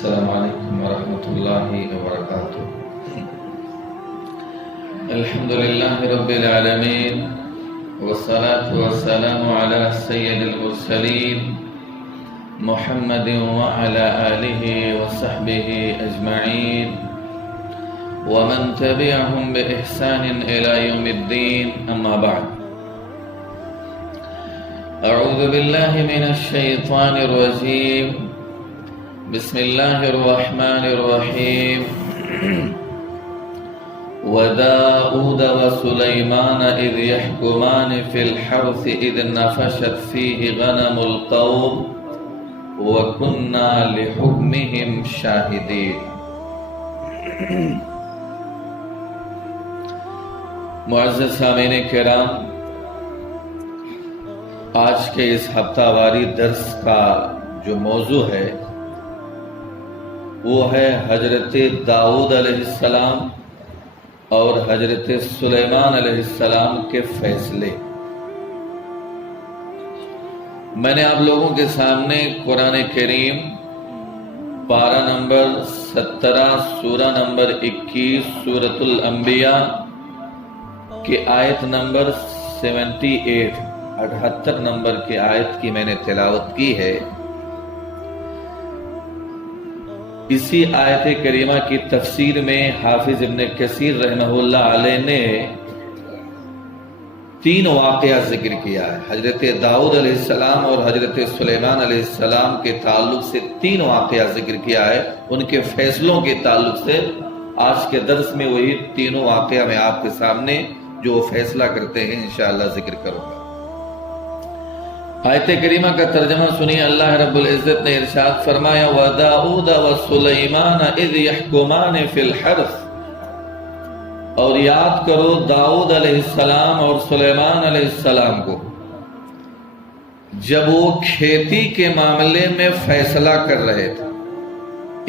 السلام علیکم ورحمۃ اللہ وبرکاتہ۔ الحمد للہ رب العالمین والصلاة والسلام علی سید المرسلین محمد وعلى آلہ وصحبہ اجمعین ومن تبعهم بإحسان إلى يوم الدين، أما بعد، أعوذ بالله من الشيطان الرجيم، بسم الله الرحمن الرحيم۔ وداود وسليمان إذ يحكمان في الحرث إذ نفشت فيه غنم القوم وكنا لحكمهم شاهدين۔ معزز سامعین کرام، آج کے اس ہفتہ واری درس کا جو موضوع ہے وہ ہے حضرت داؤد علیہ السلام اور حضرت سلیمان علیہ السلام کے فیصلے۔ میں نے آپ لوگوں کے سامنے قرآن کریم پارہ نمبر 17 سورہ نمبر 21 سورۃ الانبیاء کی آیت نمبر 78 نمبر کی آیت کی میں نے تلاوت کی ہے۔ اسی آیت کریمہ کی تفسیر میں حافظ ابن کثیر رحمہ اللہ علیہ نے 3 واقعہ ذکر کیا ہے۔ حضرت داؤد علیہ السلام اور حضرت سلیمان علیہ السلام کے تعلق سے 3 واقعہ ذکر کیا ہے، ان کے فیصلوں کے تعلق سے۔ آج کے درس میں وہی 3 واقعہ میں آپ کے سامنے جو فیصلہ کرتے ہیں انشاءاللہ ذکر کروں گا۔ آیت کریمہ کا ترجمہ سنیے۔ اللہ رب العزت نے ارشاد فرمایا وَدَاؤُدَ وَسُلَيْمَانَ إِذْ يَحْكُمَانِ فِي الْحَرْثِ، اور یاد کرو داؤد علیہ السلام اور سلیمان علیہ السلام کو جب وہ کھیتی کے معاملے میں فیصلہ کر رہے تھے۔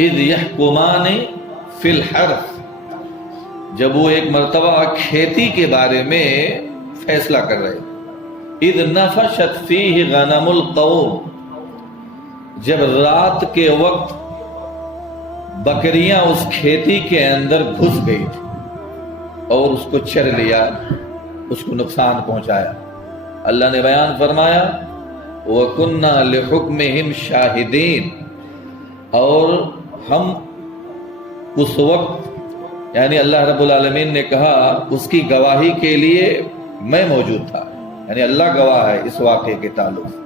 اِذْ يَحْكُمَانِ فِي الْحَرْثِ، جب وہ ایک مرتبہ کھیتی کے بارے میں فیصلہ کر رہے تھے۔ اِذْ نَفَشَتْ فِيهِ غَنَمُ الْقَوْمِ، جب رات کے وقت بکریاں اس کھیتی کے اندر گھس گئی تھی اور اس کو چر لیا، اس کو نقصان پہنچایا۔ اللہ نے بیان فرمایا وَكُنَّا لِحُكْمِهِمْ شَاهِدِينَ، اور ہم اس وقت، یعنی اللہ رب العالمین نے کہا اس کی گواہی کے لیے میں موجود تھا، یعنی اللہ گواہ ہے اس واقعے کے تعلق سے۔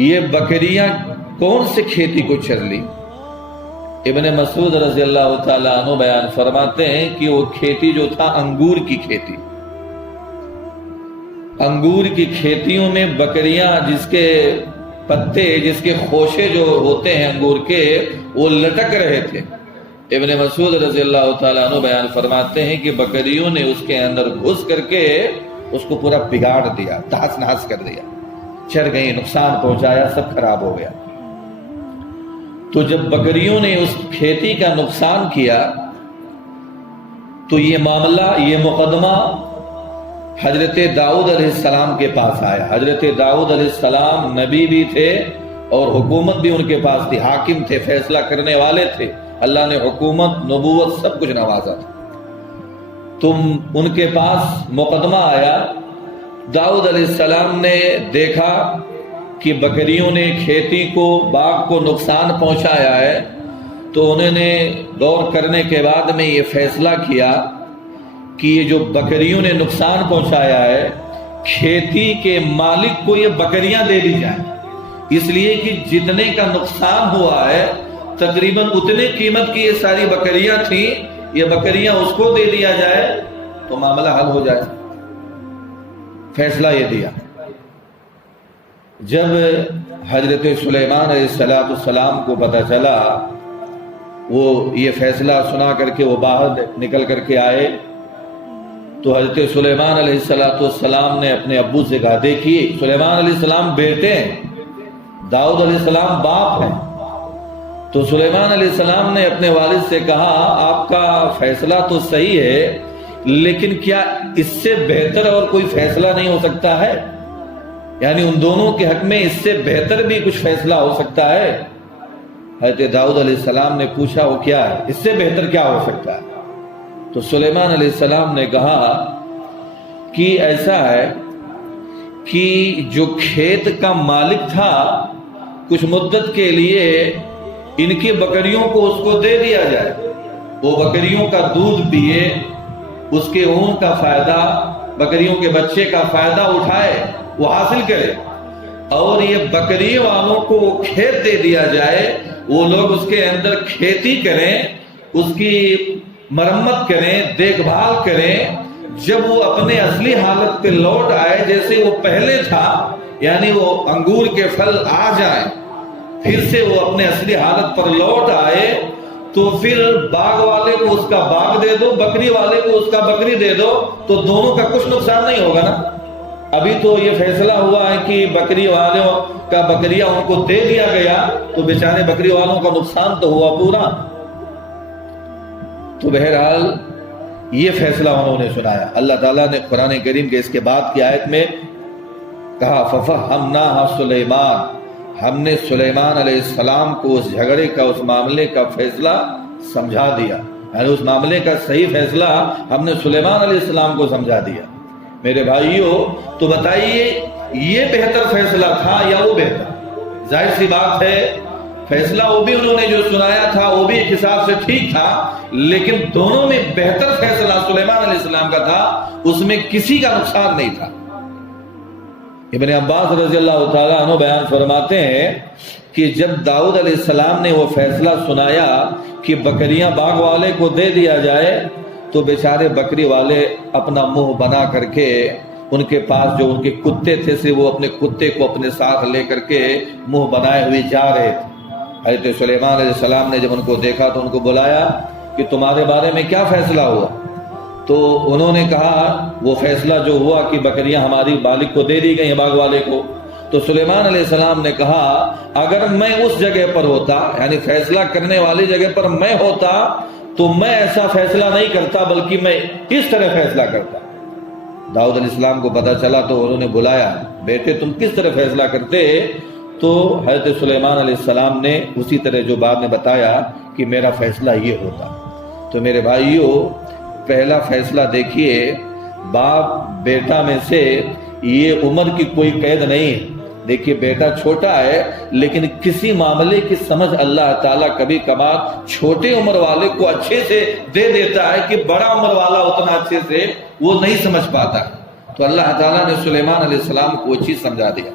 یہ بکریاں کون سے کھیتی کو چر لی؟ ابن مسعود رضی اللہ تعالیٰ عنہ بیان فرماتے ہیں کہ وہ کھیتی جو تھا انگور کی کھیتی، انگور کی کھیتیوں میں بکریاں جس کے پتے، جس کے خوشے جو ہوتے ہیں انگور کے، وہ لٹک رہے تھے۔ ابن مسعود رضی اللہ تعالیٰ عنہ بیان فرماتے ہیں کہ بکریوں نے اس کے اندر گھس کر کے اس کو پورا بگاڑ دیا، تہس نہس کر دیا، چر گئی، نقصان پہنچایا، سب خراب ہو گیا۔ تو جب بکریوں نے اس کھیتی کا نقصان کیا تو یہ معاملہ، یہ مقدمہ حضرت داؤد علیہ السلام کے پاس آیا۔ حضرت داؤد علیہ السلام نبی بھی تھے اور حکومت بھی ان کے پاس تھی، حاکم تھے، فیصلہ کرنے والے تھے۔ اللہ نے حکومت، نبوت، سب کچھ نوازا تھا۔ تم ان کے پاس مقدمہ آیا۔ داؤد علیہ السلام نے دیکھا کہ بکریوں نے کھیتی کو، باغ کو نقصان پہنچایا ہے، تو انہوں نے غور کرنے کے بعد میں یہ فیصلہ کیا کہ یہ جو بکریوں نے نقصان پہنچایا ہے، کھیتی کے مالک کو یہ بکریاں دے دی جائیں، اس لیے کہ جتنے کا نقصان ہوا ہے تقریباً اتنے قیمت کی یہ ساری بکریاں تھیں، یہ بکریاں اس کو دے دیا جائے تو معاملہ حل ہو جائے۔ فیصلہ یہ دیا۔ جب حضرت سلیمان علیہ السلام کو پتہ چلا، وہ یہ فیصلہ سنا کر کے وہ باہر نکل کر کے آئے، تو حضرت سلیمان علیہ السلام نے اپنے ابو سے کہا، دیکھیے سلیمان علیہ السلام بیٹے ہیں، داؤد علیہ السلام باپ ہیں۔ تو سلیمان علیہ السلام نے اپنے والد سے کہا آپ کا فیصلہ تو صحیح ہے، لیکن کیا اس سے بہتر اور کوئی فیصلہ نہیں ہو سکتا ہے؟ یعنی ان دونوں کے حق میں اس سے بہتر بھی کچھ فیصلہ ہو سکتا ہے؟ حضرت داؤد علیہ السلام نے پوچھا وہ کیا ہے، اس سے بہتر کیا ہو سکتا ہے؟ تو سلیمان علیہ السلام نے کہا کہ ایسا ہے کہ جو کھیت کا مالک تھا کچھ مدت کے لیے ان کی بکریوں کو اس کو دے دیا جائے، وہ بکریوں کا دودھ پیے، اس کے اون کا فائدہ، بکریوں کے بچے کا فائدہ اٹھائے، وہ حاصل کرے، اور یہ بکری والوں کو وہ کھیت دے دیا جائے، وہ لوگ اس کے اندر کھیتی کریں، اس کی مرمت کریں، دیکھ بھال کریں، جب وہ اپنے اصلی حالت پہ لوٹ آئے جیسے وہ پہلے تھا، یعنی وہ انگور کے پھل آ جائیں، پھر سے وہ اپنے اصلی حالت پر لوٹ آئے، تو پھر باغ والے کو اس کا باغ دے دو، بکری والے کو اس کا بکری دے دو، تو دونوں کا کچھ نقصان نہیں ہوگا نا۔ ابھی تو یہ فیصلہ ہوا ہے کہ بکری والوں کا بکریاں ان کو دے دیا گیا، تو بیچارے بکری والوں کا نقصان تو ہوا پورا۔ تو بہرحال یہ فیصلہ انہوں نے سنایا۔ اللہ تعالیٰ نے قرآن کریم کے اس کے بعد کی آیت میں کہا فَفَهَّمْنَاهَا سُلَيْمَانَ، ہم نے سلیمان علیہ السلام کو اس جھگڑے کا، اس معاملے کا فیصلہ سمجھا دیا، یعنی اس معاملے کا صحیح فیصلہ ہم نے سلیمان علیہ السلام کو سمجھا دیا۔ میرے بھائیوں، تو بتائیے یہ بہتر فیصلہ تھا یا وہ بہتر؟ ظاہر سی بات ہے فیصلہ وہ بھی انہوں نے جو سنایا تھا وہ بھی ایک حساب سے ٹھیک تھا، لیکن دونوں میں بہتر فیصلہ سلیمان علیہ السلام کا تھا، اس میں کسی کا نقصان نہیں تھا۔ ابن عباس رضی اللہ تعالیٰ عنہ بیان فرماتے ہیں کہ جب داؤد علیہ السلام نے وہ فیصلہ سنایا کہ بکریاں باغ والے کو دے دیا جائے، تو بیچارے بکری والے اپنا منہ بنا کر کے ان کے پاس جو ان کے کتے تھے وہ اپنے کتے کو اپنے ساتھ لے کر کے منہ بنائے ہوئے جا رہے تھے۔ حضرت سلیمان علیہ السلام نے جب ان کو دیکھا تو ان کو بلایا کہ تمہارے بارے میں کیا فیصلہ ہوا؟ تو انہوں نے کہا وہ فیصلہ جو ہوا کہ بکریاں ہماری مالک کو دے دی گئی ہیں، باغ والے کو۔ تو سلیمان علیہ السلام نے کہا اگر میں اس جگہ پر ہوتا، یعنی فیصلہ کرنے والی جگہ پر میں ہوتا، تو میں ایسا فیصلہ نہیں کرتا، بلکہ میں اس طرح فیصلہ کرتا۔ داؤد علیہ السلام کو پتہ چلا تو انہوں نے بلایا، بیٹے تم کس طرح فیصلہ کرتے؟ تو حضرت سلیمان علیہ السلام نے اسی طرح جو بعد میں بتایا کہ میرا فیصلہ یہ ہوتا۔ تو میرے بھائیوں، پہلا فیصلہ دیکھیے، باپ بیٹا میں سے یہ عمر کی کوئی قید نہیں ہے۔ دیکھیے بیٹا چھوٹا ہے لیکن کسی معاملے کی سمجھ اللہ تعالیٰ کبھی کبھار چھوٹے عمر والے کو اچھے سے دے دیتا ہے کہ بڑا عمر والا اتنا اچھے سے وہ نہیں سمجھ پاتا۔ تو اللہ تعالیٰ نے سلیمان علیہ السلام کو وہ چیز سمجھا دیا۔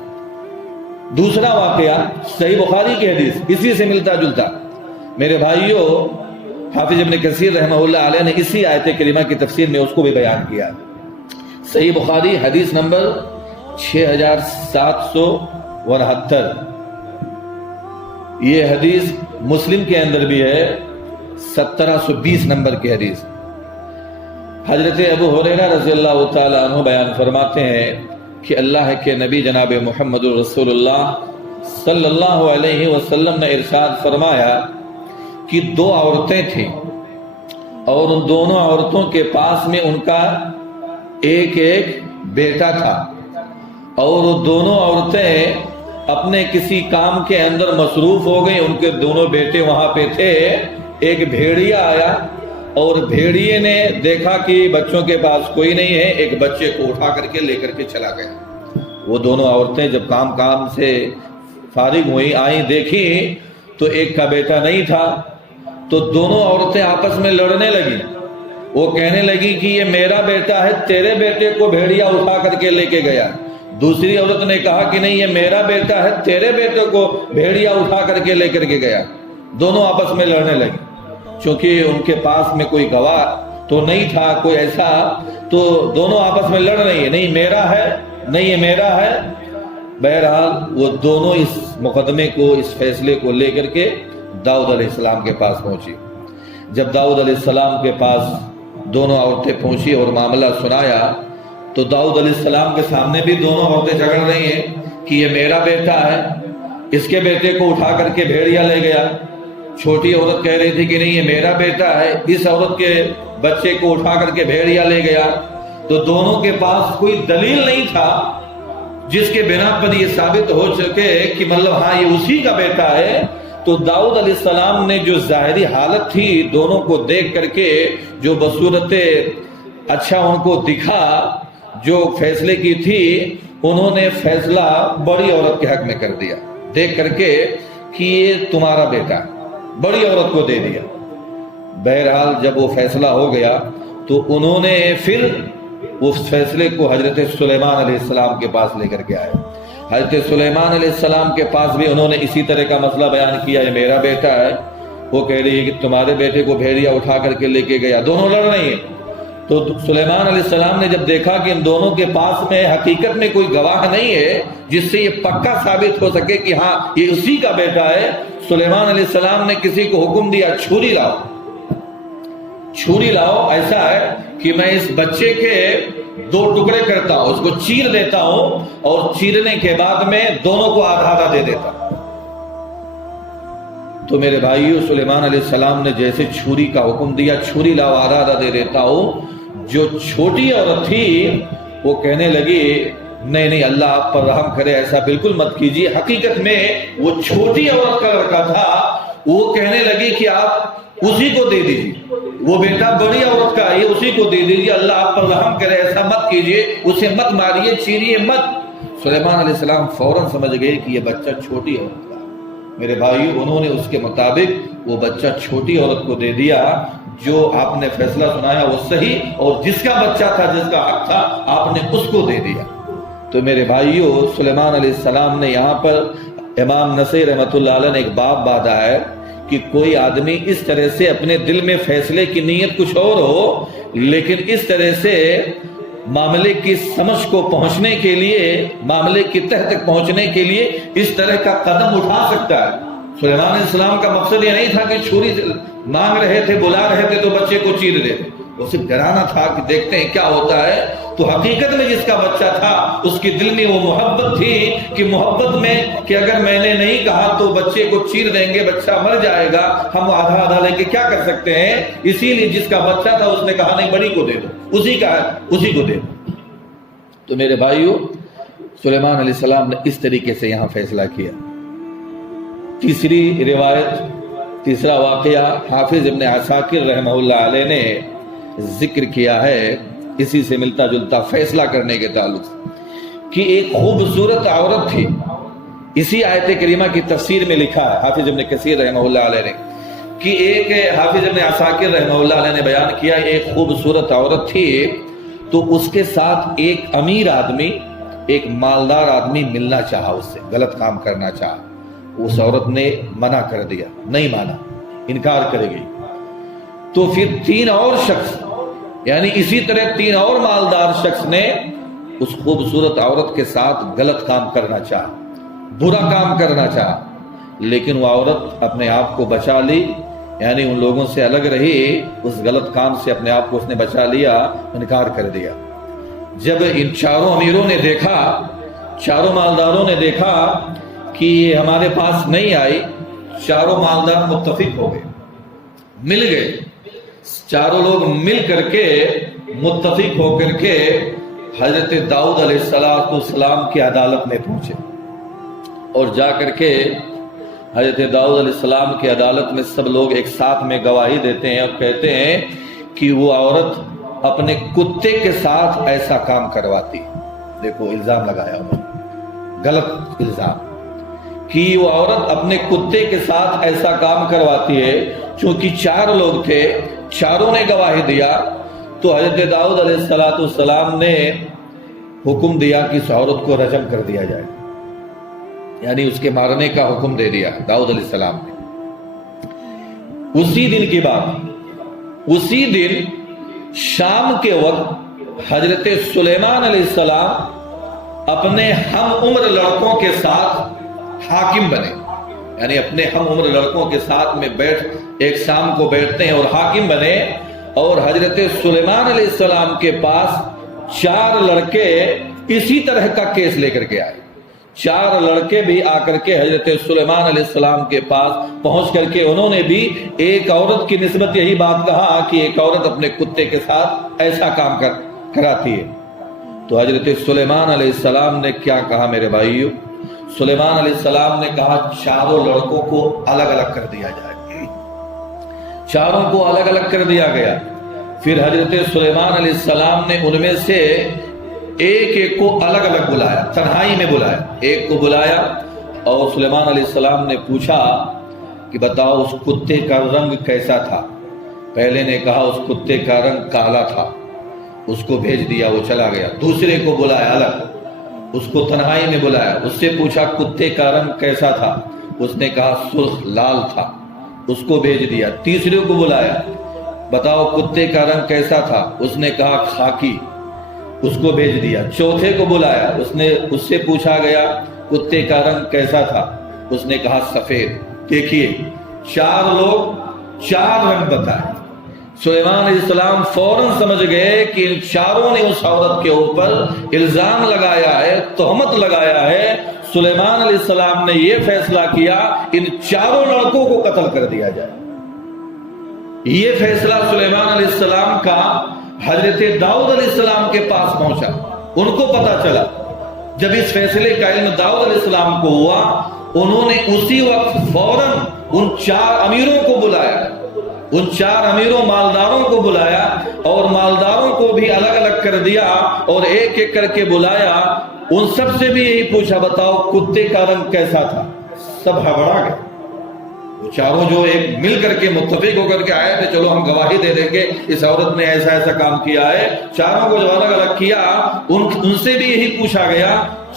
دوسرا واقعہ صحیح بخاری کی حدیث، اسی سے ملتا جلتا۔ میرے بھائیوں، حافظ ابن کثیر رحمہ اللہ علیہ نے اسی آیت کریمہ کی تفسیر میں اس کو بھی بیان کیا۔ صحیح بخاری حدیث نمبر 6769، یہ حدیث مسلم کے اندر بھی ہے 1720 نمبر کی حدیث۔ حضرت ابو ہریرہ رضی اللہ تعالی عنہ بیان فرماتے ہیں کہ اللہ کے نبی جناب محمد رسول اللہ صلی اللہ علیہ وسلم نے ارشاد فرمایا کہ دو عورتیں تھیں اور ان دونوں عورتوں کے پاس میں ان کا ایک بیٹا تھا، اور وہ دونوں عورتیں اپنے کسی کام کے اندر مصروف ہو گئی، ان کے دونوں بیٹے وہاں پہ تھے۔ ایک بھیڑیا آیا اور بھیڑیے نے دیکھا کہ بچوں کے پاس کوئی نہیں ہے، ایک بچے کو اٹھا کر کے لے کر کے چلا گیا۔ وہ دونوں عورتیں جب کام سے فارغ ہوئی، آئیں، دیکھی تو ایک کا بیٹا نہیں تھا، تو دونوں عورتیں آپس میں لڑنے لگی۔ وہ کہنے لگی کہ یہ میرا بیٹا ہے، تیرے بیٹے کو بھیڑیا اٹھا کر کے لے کے گیا۔ دوسری عورت نے کہا کہ نہیں، یہ میرا بیٹا ہے، تیرے بیٹے کو بھیڑیا اٹھا کر کے لے کر کے گیا۔ دونوں آپس میں لڑنے لگے، چونکہ ان کے پاس میں کوئی گواہ تو نہیں تھا، کوئی ایسا، تو دونوں آپس میں لڑ رہی ہے، نہیں میرا ہے، نہیں یہ میرا ہے۔ بہرحال وہ دونوں اس مقدمے کو، اس فیصلے کو لے کر کے داؤد علیہ السلام کے پاس پہنچی۔ جب داؤد علیہ السلام کے پاس دونوں عورتیں پہنچی اور معاملہ سنایا، تو داؤد علیہ السلام کے سامنے بھی دونوں عورتیں جھگڑ رہی ہیں کہ یہ میرا بیٹا ہے، اس کے بیٹے کو اٹھا کر کے بھیڑیا لے گیا۔ چھوٹی عورت کہہ رہی تھی کہ نہیں یہ میرا بیٹا ہے، اس عورت کے بچے کو اٹھا کر کے بھیڑیا لے گیا۔ تو دونوں کے پاس کوئی دلیل نہیں تھا جس کے بنا پر یہ ثابت ہو سکے کہ مطلب ہاں یہ اسی کا بیٹا ہے، تو داؤد علیہ السلام نے جو ظاہری حالت تھی دونوں کو دیکھ کر کے جو بصورت اچھا ان کو دکھا جو فیصلے کی تھی، انہوں نے فیصلہ بڑی عورت کے حق میں کر دیا دیکھ کر کے کہ یہ تمہارا بیٹا، بڑی عورت کو دے دیا۔ بہرحال جب وہ فیصلہ ہو گیا تو انہوں نے پھر اس فیصلے کو حضرت سلیمان علیہ السلام کے پاس لے کر کے آئے۔ حضرت سلیمان علیہ السلام کے پاس بھی انہوں نے اسی طرح کا مسئلہ بیان کیا، یہ میرا بیٹا ہے، وہ کہہ رہی ہے کہ تمہارے بیٹے کو بھیڑیا اٹھا کر کے لے کے گیا، دونوں لڑ رہی ہیں۔ تو سلیمان علیہ السلام نے جب دیکھا کہ ان دونوں کے پاس میں حقیقت میں کوئی گواہ نہیں ہے جس سے یہ پکا ثابت ہو سکے کہ ہاں یہ اسی کا بیٹا ہے، سلیمان علیہ السلام نے کسی کو حکم دیا چھری لاؤ، چھری لاؤ، ایسا ہے کہ میں اس بچے کے 2 ٹکڑے کرتا ہوں، اس کو چیر دیتا ہوں اور چیرنے کے بعد میں دونوں کو آدھا آدھا دے دیتا ہوں۔ تو میرے بھائیو سلیمان علیہ السلام نے جیسے چھری کا حکم دیا، چھری لاؤ آدھا آدھا دے دیتا ہوں، جو چھوٹی عورت تھی وہ کہنے لگی نہیں نہیں اللہ آپ پر رحم کرے، ایسا بالکل مت کیجیے۔ حقیقت میں وہ چھوٹی عورت کا لڑکا تھا، وہ کہنے لگی کہ آپ اسی کو دے دیجیے، وہ بیٹا بڑی عورت کا ہے اسی کو دے دیجیے، اللہ آپ پر رحم کرے، ایسا مت کیجیے، اسے مت ماریے، چیریے مت۔ سلیمان علیہ السلام فوراً سمجھ گئے کہ یہ بچہ چھوٹی عورت کا۔ میرے بھائیو انہوں نے اس کے مطابق وہ بچہ چھوٹی عورت کو دے دیا، جو آپ نے فیصلہ سنایا وہ صحیح، اور جس کا بچہ تھا جس کا حق تھا آپ نے اس کو دے دیا۔ تو میرے بھائیو سلیمان علیہ السلام نے یہاں پر امام نصیر رحمۃ اللہ علیہ نے ایک باب باندھا ہے کہ کوئی آدمی اس طرح سے اپنے دل میں فیصلے کی نیت کچھ اور ہو، لیکن اس طرح سے معاملے کی سمجھ کو پہنچنے کے لیے، معاملے کی تہ تک پہنچنے کے لیے اس طرح کا قدم اٹھا سکتا ہے۔ سلیمان علیہ السلام کا مقصد یہ نہیں تھا کہ چھری مانگ رہے تھے، بلا رہے تھے تو بچے کو چیر دے، وہ صرف ڈرانا تھا کہ دیکھتے ہیں کیا ہوتا ہے۔ تو حقیقت میں جس کا بچہ تھا اس کی دل میں وہ محبت تھی کہ محبت میں کہ اگر میں نے نہیں کہا تو بچے کو چیر دیں گے، بچہ مر جائے گا، ہم آدھا آدھا لے کے کیا کر سکتے ہیں، اسی لیے جس کا بچہ تھا اس نے کہا نہیں بڑی کو دے دو، اسی کو دے دو۔ تو میرے بھائیو سلیمان علیہ السلام نے اس طریقے سے یہاں فیصلہ کیا۔ تیسری روایت، تیسرا واقعہ حافظ ابن عساکر رحمہ اللہ علیہ نے ذکر کیا ہے اسی سے ملتا جلتا فیصلہ کرنے کے تعلق کہ ایک خوبصورت عورت تھی۔ اسی آیت کریمہ کی تفسیر میں لکھا ہے حافظ ابن کثیر رحمہ اللہ علیہ نے کہ ایک حافظ ابن عساکر رحمہ اللہ علیہ نے بیان کیا ایک خوبصورت عورت تھی، تو اس کے ساتھ ایک امیر آدمی، ایک مالدار آدمی ملنا چاہا، اس سے غلط کام کرنا چاہا۔ اس عورت نے منع کر دیا، نہیں مانا، انکار کرے گی۔ تو پھر 3 اور شخص، یعنی اسی طرح 3 اور مالدار شخص نے اس خوبصورت عورت کے ساتھ غلط کام کرنا چاہا، برا کام کرنا چاہا، لیکن وہ عورت اپنے آپ کو بچا لی، یعنی ان لوگوں سے الگ رہی، اس غلط کام سے اپنے آپ کو اس نے بچا لیا، انکار کر دیا۔ جب ان چاروں امیروں نے دیکھا، چاروں مالداروں نے دیکھا کہ یہ ہمارے پاس نہیں آئی، چاروں مالدار متفق ہو گئے، مل گئے، چاروں لوگ مل کر کے متفق ہو کر کے حضرت داؤد علیہ السلام کی عدالت میں پہنچے، اور جا کر کے حضرت داؤد علیہ السلام کی عدالت میں سب لوگ ایک ساتھ میں گواہی دیتے ہیں اور کہتے ہیں کہ وہ عورت اپنے کتے کے ساتھ ایسا کام کرواتی۔ دیکھو الزام لگایا انہوں نے، غلط الزام، کہ وہ عورت اپنے کتے کے ساتھ ایسا کام کرواتی ہے۔ چونکہ 4 لوگ تھے، چاروں نے گواہی دیا، تو حضرت داؤد علیہ السلام نے حکم دیا کہ اس عورت کو رجم کر دیا جائے، یعنی اس کے مارنے کا حکم دے دیا داؤد علیہ السلام نے۔ اسی دن کی بات، اسی دن شام کے وقت حضرت سلیمان علیہ السلام اپنے ہم عمر لڑکوں کے ساتھ حاکم بنے، یعنی اپنے ہم عمر لڑکوں کے ساتھ میں بیٹھ ایک شام کو بیٹھتے ہیں اور حاکم بنے، اور حضرت سلیمان علیہ السلام کے پاس 4 لڑکے اسی طرح کا کیس لے کر کے آئے۔ 4 لڑکے بھی آ کر کے حضرت سلیمان علیہ السلام کے پاس پہنچ کر کے انہوں نے بھی ایک عورت کی نسبت یہی بات کہا کہ ایک عورت اپنے کتے کے ساتھ ایسا کام کراتی ہے۔ تو حضرت سلیمان علیہ السلام نے کیا کہا میرے بھائیو؟ سلیمان علیہ السلام نے کہا چاروں لڑکوں کو الگ الگ کر دیا جائے، چاروں کو الگ الگ کر دیا گیا۔ پھر حضرت سلیمان علیہ السلام نے ان میں سے ایک ایک کو الگ الگ بلایا، تنہائی میں بلایا، ایک کو بلایا اور سلیمان علیہ السلام نے پوچھا کہ بتاؤ اس کتے کا رنگ کیسا تھا؟ پہلے نے کہا اس کتے کا رنگ کالا تھا، اس کو بھیج دیا، وہ چلا گیا۔ دوسرے کو بلایا الگ، اس کو تنہائی میں بلایا، اس سے پوچھا کتے کا رنگ کیسا تھا؟ اس نے کہا سرخ لال تھا، اس کو بھیج دیا۔ تیسرے کو بلایا، بتاؤ کتے کا رنگ کیسا تھا؟ اس نے کہا خاکی، اس کو بھیج دیا۔ چوتھے کو بلایا، اس سے پوچھا گیا کتے کا رنگ کیسا تھا؟ اس نے کہا سفید۔ دیکھیے چار لوگ چار رنگ بتائے۔ سلیمان علیہ السلام فوراً سمجھ گئے کہ ان چاروں نے اس عورت کے اوپر الزام لگایا ہے، تہمت لگایا ہے۔ سلیمان علیہ السلام نے یہ فیصلہ کیا ان چاروں لڑکوں کو قتل کر دیا جائے۔ یہ فیصلہ سلیمان علیہ السلام کا حضرت داؤد علیہ السلام کے پاس پہنچا، ان کو پتا چلا۔ جب اس فیصلے کا علم داؤد علیہ السلام کو ہوا، انہوں نے اسی وقت فوراً ان چار امیروں کو بلایا، ان چار امیروں مالداروں کو بلایا اور مالداروں کو بھی الگ الگ کر دیا اور ایک ایک کر کے بلایا۔ ان سب سے بھی یہی پوچھا بتاؤ کتے کا رنگ کیسا تھا؟ سب ہڑبڑا گئے۔ وہ چاروں جو ایک مل کر کے متفق ہو کر کے آئے تھے چلو ہم گواہی دے دیں گے اس عورت نے ایسا ایسا کام کیا ہے، چاروں کو جو الگ الگ کیا ان سے بھی یہی پوچھا گیا۔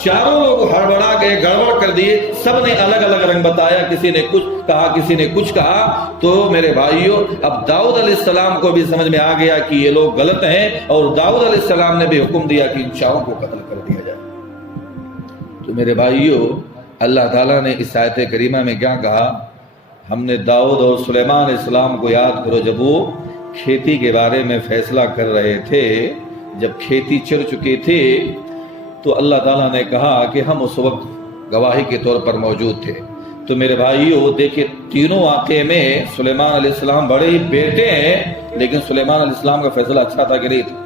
چاروں لوگ ہڑبڑا گئے، گڑبڑ کر دیے، سب نے الگ الگ رنگ بتایا، کسی نے کچھ کہا کسی نے کچھ کہا۔ تو میرے بھائیوں اب داؤد علیہ السلام کو بھی سمجھ میں آ گیا کہ یہ لوگ غلط ہیں اور داؤد علیہ السلام نے بھی حکم دیا کہ ان چاروں کو قتل کر دیا جائے۔ تو میرے بھائیوں اللہ تعالیٰ نے اس آیت کریمہ میں کیا کہا؟ ہم نے داؤد اور سلیمان علیہ السلام کو یاد کرو جب وہ کھیتی کے بارے میں فیصلہ کر رہے تھے، جب کھیتی چر چکی تھی تو اللہ تعالیٰ نے کہا کہ ہم اس وقت گواہی کے طور پر موجود تھے۔ تو میرے بھائیو دیکھیں تینوں واقعے میں سلیمان علیہ السلام بڑے ہی بیٹے ہیں، لیکن سلیمان علیہ السلام کا فیصلہ اچھا تھا کہ نہیں تھا؟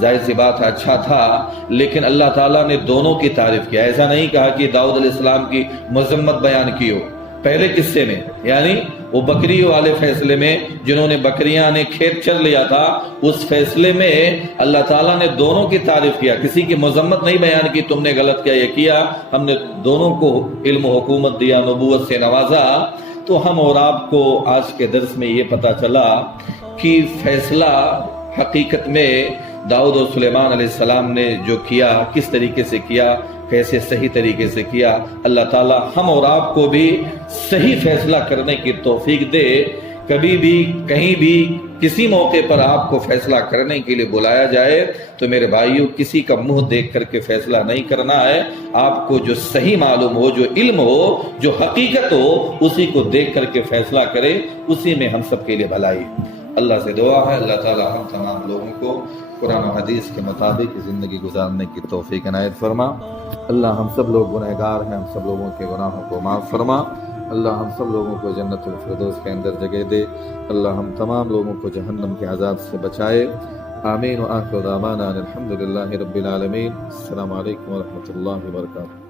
ظاہر سی بات ہے اچھا تھا، لیکن اللہ تعالیٰ نے دونوں کی تعریف کیا۔ ایسا نہیں کہا کہ داؤد علیہ السلام کی مذمت بیان کی ہو۔ پہلے قصے میں یعنی وہ بکریوں والے فیصلے میں جنہوں نے بکریاں نے کھیت چر لیا تھا، اس فیصلے میں اللہ تعالیٰ نے دونوں کی تعریف کیا، کسی کی مذمت نہیں بیان کی تم نے غلط کیا یہ کیا۔ ہم نے دونوں کو علم و حکومت دیا، نبوت سے نوازا۔ تو ہم اور آپ کو آج کے درس میں یہ پتا چلا کہ فیصلہ حقیقت میں داؤد اور سلیمان علیہ السلام نے جو کیا کس طریقے سے کیا، کیسے صحیح طریقے سے کیا۔ اللہ تعالی ہم اور آپ کو بھی صحیح فیصلہ کرنے کی توفیق دے۔ کبھی بھی کہیں بھی کسی موقع پر آپ کو فیصلہ کرنے کے لیے بلایا جائے تو میرے بھائیوں کسی کا منہ دیکھ کر کے فیصلہ نہیں کرنا ہے۔ آپ کو جو صحیح معلوم ہو، جو علم ہو، جو حقیقت ہو، اسی کو دیکھ کر کے فیصلہ کرے، اسی میں ہم سب کے لیے بھلائی۔ اللہ سے دعا ہے اللہ تعالی ہم تمام لوگوں کو قرآن و حدیث کے مطابق زندگی گزارنے کی توفیق عنایت فرما۔ اللہ ہم سب لوگ گنہگار ہیں، ہم سب لوگوں کے گناہوں کو معاف فرما۔ اللہ ہم سب لوگوں کو جنت الفردوس کے اندر جگہ دے۔ اللہ ہم تمام لوگوں کو جہنم کے عذاب سے بچائے۔ آمین و آخر دعوانا الحمدللہ رب العالمین۔ السلام علیکم ورحمۃ اللہ وبرکاتہ۔